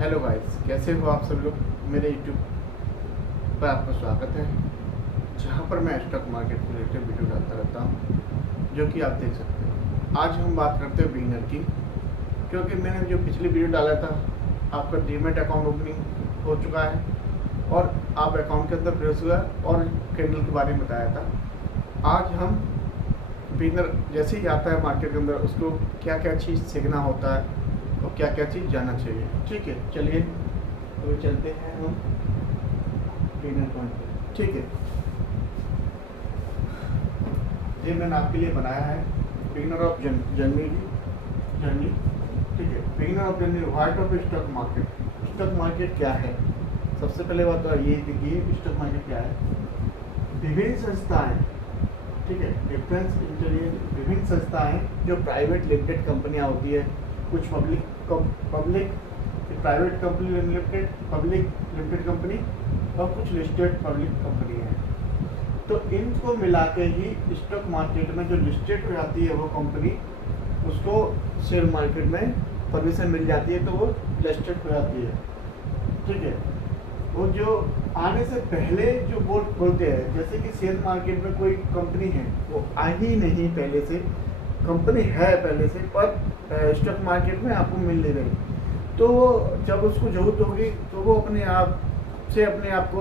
Hello guys, कैसे हो आप सब लोग। मेरे यूट्यूब पर आपका स्वागत है, जहां पर मैं स्टॉक मार्केट को रिलेटेड वीडियो डालता रहता हूं, जो कि आप देख सकते हो। आज हम बात करते हैं बिगिनर की, क्योंकि मैंने जो पिछली वीडियो डाला था, आपका डीमैट अकाउंट ओपनिंग हो चुका है और आप अकाउंट के अंदर प्रवेश हुआ और कैंडल के बारे में बताया था। आज हम बिगिनर जैसे ही आता है मार्केट के अंदर, उसको क्या क्या चीज़ सीखना होता है और क्या क्या चीज़ जानना चाहिए। ठीक है, चलिए तो चलते हैं हम बिगिनर पॉइंट पे। ठीक है, ये मैंने आपके लिए बनाया है बिगिनर ऑफ जर्नी। ठीक है, beginner of journey, what of stock market. Stock market क्या है? सबसे पहले बात तो ये देखिए, स्टॉक मार्केट क्या है। विभिन्न संस्थाएं, ठीक है, डिफरेंस इंटेलिजेंस, विभिन्न संस्थाएं जो प्राइवेट लिमिटेड कंपनियां होती है, कुछ public private company limited, public limited company और कुछ लिस्टेड पब्लिक कंपनी है। तो इनको मिला के ही स्टॉक मार्केट में जो लिस्टेड हो जाती है वो कंपनी, उसको शेयर मार्केट में परमिशन मिल जाती है, तो वो लिस्टेड हो जाती है। ठीक है, वो जो आने से पहले जो बोलते हैं, जैसे कि शेयर मार्केट में कोई कंपनी है, वो आई नहीं पहले से, कंपनी है पहले से, पर स्टॉक मार्केट में आपको मिल नहीं रही, तो जब उसको जरूरत होगी तो वो अपने आप को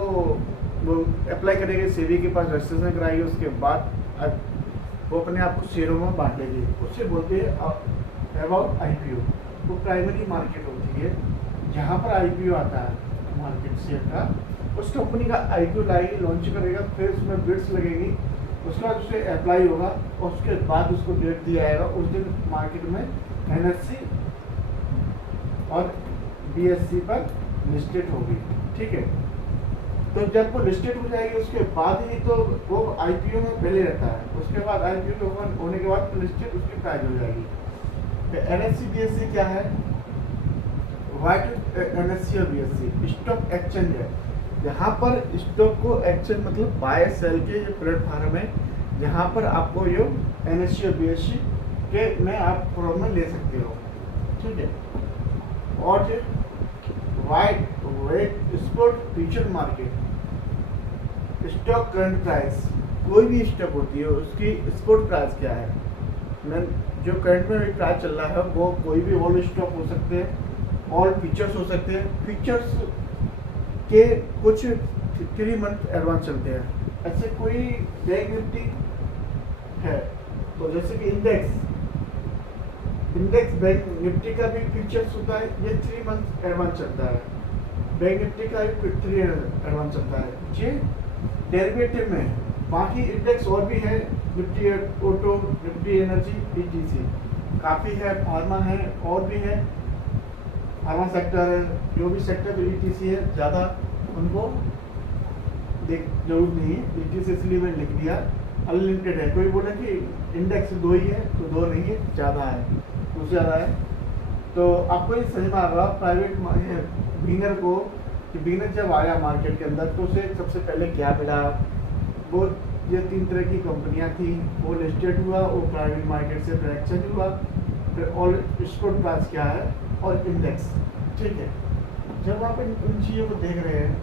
वो अप्लाई करेगी, सेबी के पास रजिस्ट्रेशन कराएगी, उसके बाद वो अपने आप को शेयरों में बांट लेगी। उससे बोलते हैं अबाउट आईपीओ। वो प्राइमरी मार्केट होती है जहाँ पर आईपीओ आता है मार्केट शेयर का। उस कंपनी का आईपीओ लाएगी, लॉन्च करेगा, फिर उसमें बिड्स लगेगी, उसके बाद उसे अप्लाई होगा और उसके बाद उसको डेट दिया जाएगा। उस दिन मार्केट में एनएससी और बीएससी पर लिस्टेड होगी। ठीक है, तो जब वो लिस्टेड हो जाएगी उसके बाद ही तो वो आईपीओ में पहले रहता है, उसके बाद आईपीओ होने के बाद लिस्टेड उसकी प्राइस हो जाएगी। तो एनएससी बीएससी क्या है? व्हाट एनएससी और बीएससी स्टॉक एक्सचेंज है, यहाँ पर स्टॉक को एक्सचेंज मतलब बाय सेल के ये प्लेटफॉर्म है, जहाँ पर आपको ये एनएससी और बीएससी के में आप फॉर्म में ले सकते हो। ठीक है, और वाइट वेट spot future market, stock current price, कोई भी स्टॉक होती है उसकी स्पॉट प्राइस क्या है। मैं जो करंट में प्राइस चल रहा है वो कोई भी ऑल स्टॉक हो सकते हैं, ऑल फीचर्स हो सकते हैं। फीचर्स के कुछ 3 मंथ एडवांस चलते हैं। ऐसे कोई बैंक निफ्टी है, तो जैसे कि इंडेक्स बैंक निफ्टी का भी फीचर्स होता है, ये 3 मंथ एडवांस चलता है। बैंक निफ्टी का भी 3 एडवांस चलता है। ये डेरिवेटिव में बाकी इंडेक्स और भी है, Nifty auto, Nifty energy, etc काफ़ी है, फार्मा है और भी है, फार्मा सेक्टर है, जो भी सेक्टर ईटीसी है, ज़्यादा उनको जरूरत नहीं है। ईटीसी इसलिए मैंने लिख दिया, अनलिमिटेड है। कोई बोला कि इंडेक्स 2 ही है, तो 2 नहीं है, ज़्यादा है, कुछ ज़्यादा है। तो आपको ये समझ में आ रहा प्राइवेट बिगिनर को, कि बिगिनर जब आया मार्केट के अंदर तो उसे सबसे पहले क्या मिला। वो ये 3 तरह की कंपनियां थी, वो लिस्टेड हुआ, वो प्राइवेट मार्केट से फिर एक्सचेंज हुआ, फिर ऑल स्टॉक प्राइस क्या है और इंडेक्स। ठीक है, जब आप इन चीज़ों को देख रहे हैं,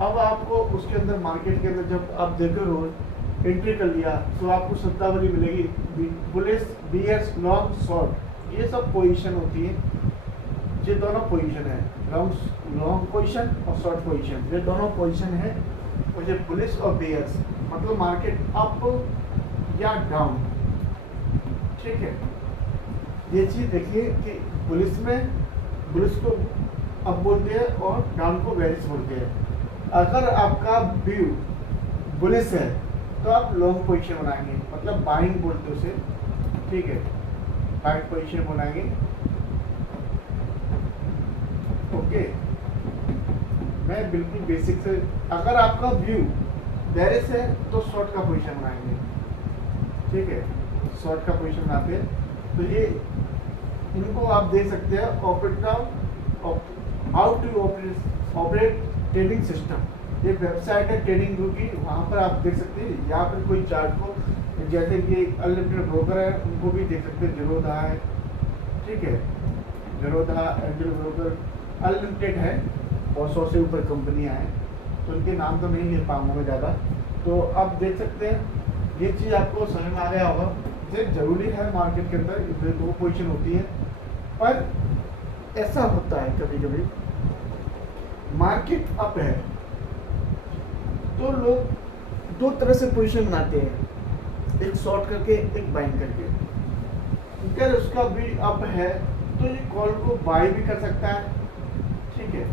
अब आपको उसके अंदर मार्केट के अंदर जब आप देखो रोज एंट्री कर लिया तो आपको शब्दावली मिलेगी, बुलिश, बियर्स, लॉन्ग, शॉर्ट, ये सब पोजीशन होती है। ये दोनों पोजीशन है, लॉन्ग पोजीशन और शॉर्ट पोजीशन, ये दोनों पोजीशन है। और ये बुलिश और बियर्स मतलब मार्केट अप या डाउन। ठीक है, ये चीज़ देखिए कि बुलिश को अप बोलते हैं और डाउन को बेरिश बोलते हैं। अगर आपका व्यू बुलिश है तो आप लॉन्ग पोजीशन बनाएंगे, मतलब बाइंग बोलते हैं उसे। ठीक है, बाइंग पोजीशन बनाएंगे। ओके, मैं बिल्कुल बेसिक से, अगर आपका व्यू बेरिश है तो शॉर्ट का पोजीशन बनाएंगे। ठीक है, शॉर्ट का पोजीशन बनाते हैं। तो ये इनको आप देख सकते हैं, how to operate trading system. ये वेबसाइट है ट्रेडिंग व्यू की, वहाँ पर आप देख सकते हैं, या फिर कोई चार्ट को, जैसे कि अनलिमिटेड ब्रोकर है, उनको भी देख सकते हैं, जरूरत है। ठीक है, ज़ेरोधा, एंजल ब्रोकर, अनलिमिटेड है और 100 से ऊपर कंपनियां हैं, तो उनके नाम तो नहीं ले पाऊंगा मैं ज़्यादा। तो आप देख सकते हैं ये चीज़ आपको समझ में आ गया होगा। ये ज़रूरी है मार्केट के अंदर, इसमें 2 पोजीशन होती है, पर ऐसा होता है कभी कभी मार्केट अप है तो लोग 2 तरह से पोजीशन बनाते हैं, एक शॉर्ट करके एक बाइंग करके। अगर उसका भी अप है तो ये कॉल को बाय भी कर सकता है, ठीक है,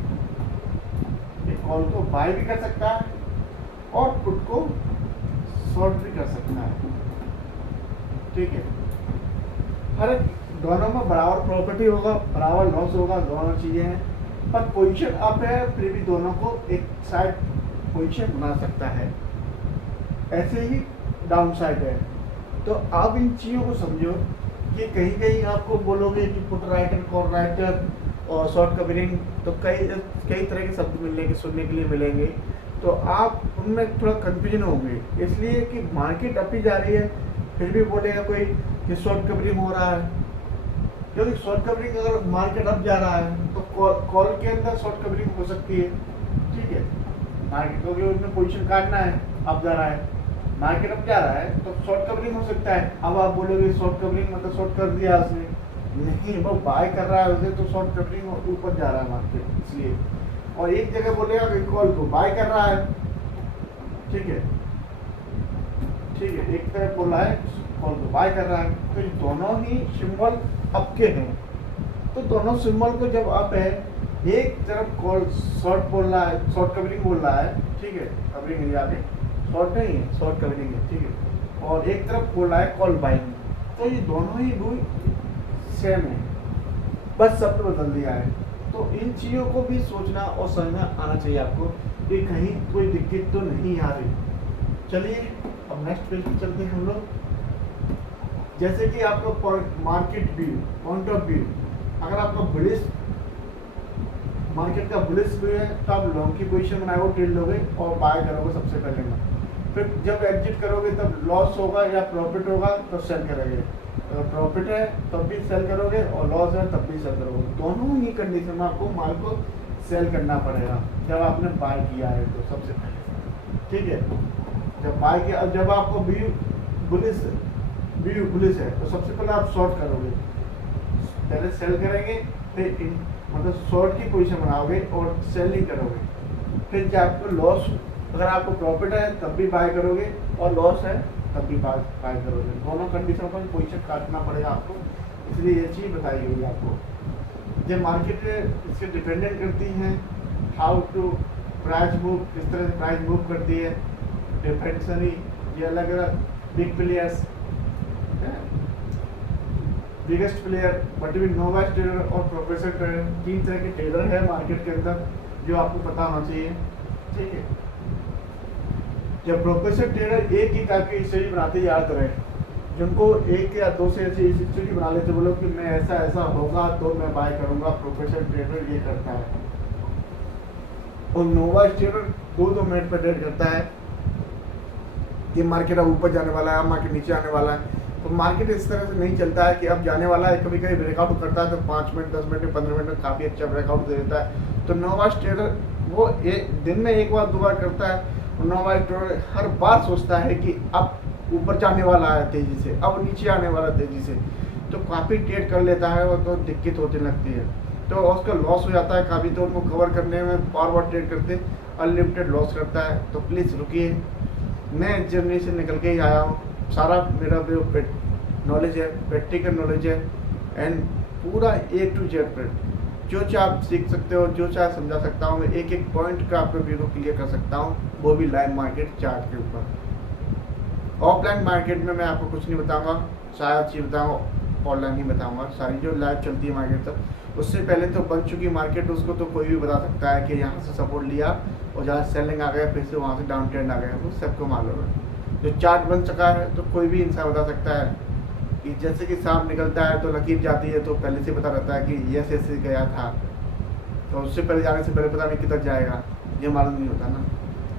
ये कॉल को बाय भी कर सकता है और पुट को शॉर्ट भी कर सकता है, ठीक है। हर दोनों में बराबर प्रॉपर्टी होगा, बराबर लॉस होगा, दोनों चीज़ें हैं, पर पोजीशन अप है फिर भी दोनों को एक साइड पोजीशन बना सकता है। ऐसे ही डाउन साइड है। तो आप इन चीज़ों को समझो कि कहीं कहीं आपको बोलोगे कि पुट राइटर, कॉल राइटर और शॉर्ट कवरिंग, तो कई तरह के शब्द मिलने के सुनने के लिए मिलेंगे, तो आप उनमें थोड़ा कन्फ्यूजन होंगे, इसलिए कि मार्केट अप ही जा रही है फिर भी बोलेगा कोई कि शॉर्ट कवरिंग हो रहा है, क्योंकि शॉर्ट कवरिंग अगर मार्केट अप जा रहा है तो कॉल के अंदर शॉर्ट कवरिंग हो सकती है, ठीक है। मार्केट को भी उसमें पोजीशन काटना है, अप जा रहा है, मार्केट अप जा रहा है तो शॉर्ट कवरिंग हो सकता है। अब आप बोलोगे शॉर्ट कवरिंग मतलब शॉर्ट कर दिया उसने, नहीं, वो बाय कर रहा है उसे, तो शॉर्ट कवरिंग ऊपर जा रहा है मार्केट, इसलिए। और एक जगह बोलेगा कि कॉल को बाय कर रहा है, ठीक है, ठीक है, एक तरफ बोला है कॉल को बाय कर रहा है, तो दोनों ही सिंबल अप के हैं। तो दोनों सिंबल को जब अप है, एक तरफ कॉल शॉर्ट बोल रहा है, शॉर्ट कवरिंग बोल रहा है, ठीक है, कवरिंग आगे शॉर्ट नहीं है, शॉर्ट कवरिंग है, ठीक है, और एक तरफ बोल रहा है कॉल बाइंग, तो ये दोनों ही रूल सेम है, बस शब्द बदल दिया है। तो इन चीज़ों को भी सोचना और समझना आना चाहिए आपको कि कहीं कोई दिक्कत तो नहीं आ रही। चलिए अब नेक्स्ट पेज पे चलते हैं हम लोग। जैसे कि आपका market view, point of view, अगर आपका बुलिश मार्केट का बुलिश व्यू है तो आप लॉन्ग की पोजीशन बनाओगे, ट्रेड लोगे और बाय करोगे सबसे पहले में, फिर जब एग्जिट करोगे तब लॉस होगा या प्रॉफिट होगा तो सेल करोगे, अगर प्रॉफिट है तब भी सेल करोगे और लॉस है तब भी सेल करोगे। दोनों ही कंडीशन में आपको माल को सेल करना पड़ेगा जब आपने बाय किया है तो सबसे पहले, ठीक है। जब बाय किया, अब जब आपको बुलिश है तो सबसे पहले आप शॉर्ट करोगे, पहले सेल करेंगे, फिर मतलब शॉर्ट की पोजीशन बनाओगे और सेलिंग करोगे, फिर जब आपको लॉस, अगर आपको प्रॉफिट है तब भी बाय करोगे और लॉस है तब भी बाय करोगे। दोनों कंडीशन पर पोजीशन काटना पड़ेगा आपको, इसलिए ये चीज़ बताई हुई आपको। जब मार्केट इसके डिपेंडेंट करती हैं हाउ टू प्राइस मूव, किस तरह से प्राइस मूव करती है, डिफरेंशली ये अलग अलग big players, biggest player between novice trader और प्रोफेसर ट्रेडर, 3 तरह के ट्रेडर है मार्केट के अंदर जो आपको पता होना चाहिए, ठीक है। जब प्रोफेसर ट्रेडर एक ही टाइप की स्टडी बनाते याद रहे, जिनको 1 या 2 से ऐसी स्टडी बना लेते वो लोग कि मैं ऐसा होगा तो मैं बाय करूंगा, प्रोफेसर ट्रेडर ये करता है। और नोवाइस ट्रेडर 2-2 मिनट पर ट्रेड करता है कि मार्केट अब ऊपर जाने वाला है, अब मार्केट नीचे आने वाला है। तो मार्केट इस तरह से नहीं चलता है कि अब जाने वाला है, कभी कभी ब्रेकआउट करता है तो 5 मिनट, 10 मिनट, 15 मिनट में काफ़ी अच्छा ब्रेकआउट दे देता है। तो नोवाइस ट्रेडर वो दिन में 1 बार 2 बार करता है, और नोवाइस ट्रेडर हर बार सोचता है कि अब ऊपर जाने वाला है तेज़ी से, अब नीचे आने वाला तेज़ी से, तो काफ़ी ट्रेड कर लेता है और तो दिक्कत होने लगती है, तो उसका लॉस हो जाता है काफ़ी। तो उनको कवर करने में बार ट्रेड करते अनलिमिटेड लॉस करता है। तो प्लीज़ रुकिए, मैं जर्नी से निकल के ही आया हूँ, सारा मेरा जो नॉलेज है, प्रैक्टिकल नॉलेज है, एंड पूरा A to Z पर जो चाहे आप सीख सकते हो, जो चाहे समझा सकता हूँ, मैं एक एक पॉइंट का आपको वीडियो क्लियर कर सकता हूँ, वो भी लाइव मार्केट चार्ट के ऊपर। ऑफलाइन मार्केट में मैं आपको कुछ नहीं बताऊँगा, शायद चीज़ बताऊँ ऑनलाइन ही बताऊँगा, सारी जो लाइव चलती है मार्केट तक। उससे पहले तो बन चुकी मार्केट, उसको तो कोई भी बता सकता है कि यहाँ से सपोर्ट लिया और जहाँ सेलिंग आ गया, फिर से वहाँ से डाउन ट्रेंड आ गया, वो सबको मालूम है। जो चार्ट बन चुका है तो कोई भी इंसान बता सकता है कि जैसे कि सांप निकलता है तो लकीर जाती है, तो पहले से पता रहता है कि ये ऐसे गया था, तो उससे पहले जाने से पहले पता नहीं किधर जाएगा, ये मालूम नहीं होता ना।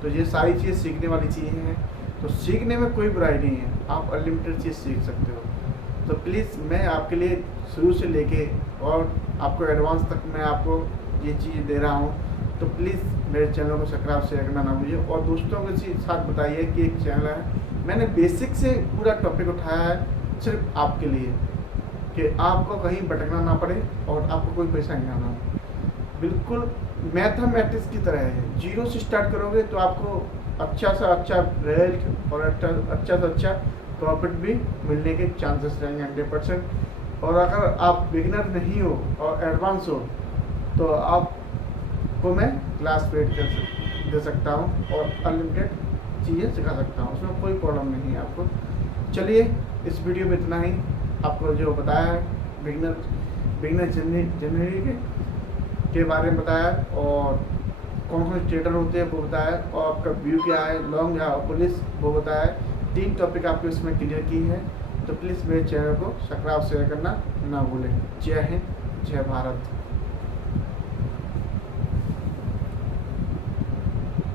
तो ये सारी चीज़ सीखने वाली चीज़ें हैं, तो सीखने में कोई बुराई नहीं है, आप अनलिमिटेड चीज़ सीख सकते हो। तो प्लीज़ मैं आपके लिए शुरू से लेके और आपको एडवांस तक मैं आपको ये चीज़ दे रहा हूँ। तो प्लीज़ मेरे चैनल को सब्सक्राइब शेयर करना ना भूलिए और दोस्तों के साथ बताइए कि एक चैनल है, मैंने बेसिक से पूरा टॉपिक उठाया है सिर्फ आपके लिए कि आपको कहीं भटकना ना पड़े और आपको कोई पैसा नहीं आना। बिल्कुल मैथमेटिक्स की तरह है, जीरो से स्टार्ट करोगे तो आपको अच्छा से अच्छा रिजल्ट और अच्छा से अच्छा प्रॉफिट भी मिलने के चांसेस रहेंगे 100%। और अगर आप बिगिनर नहीं हो और एडवांस हो तो आपको मैं क्लास पेड दे सकता हूँ और अनलिमिटेड चीज़ें सिखा सकता हूँ, उसमें कोई प्रॉब्लम नहीं है आपको। चलिए इस वीडियो में इतना ही, आपको जो बताया है बिगिनर जर्नी के बारे में बताया और कौन कौन से ट्रेडर होते हैं वो बताया और आपका व्यू क्या है, लॉन्ग या पुलिस वो बताया। 3 टॉपिक आपको इसमें क्लियर की है। तो प्लीज़ मेरे चैनल को सब्सक्राइब शेयर करना ना भूलें। जय हिंद, जय भारत।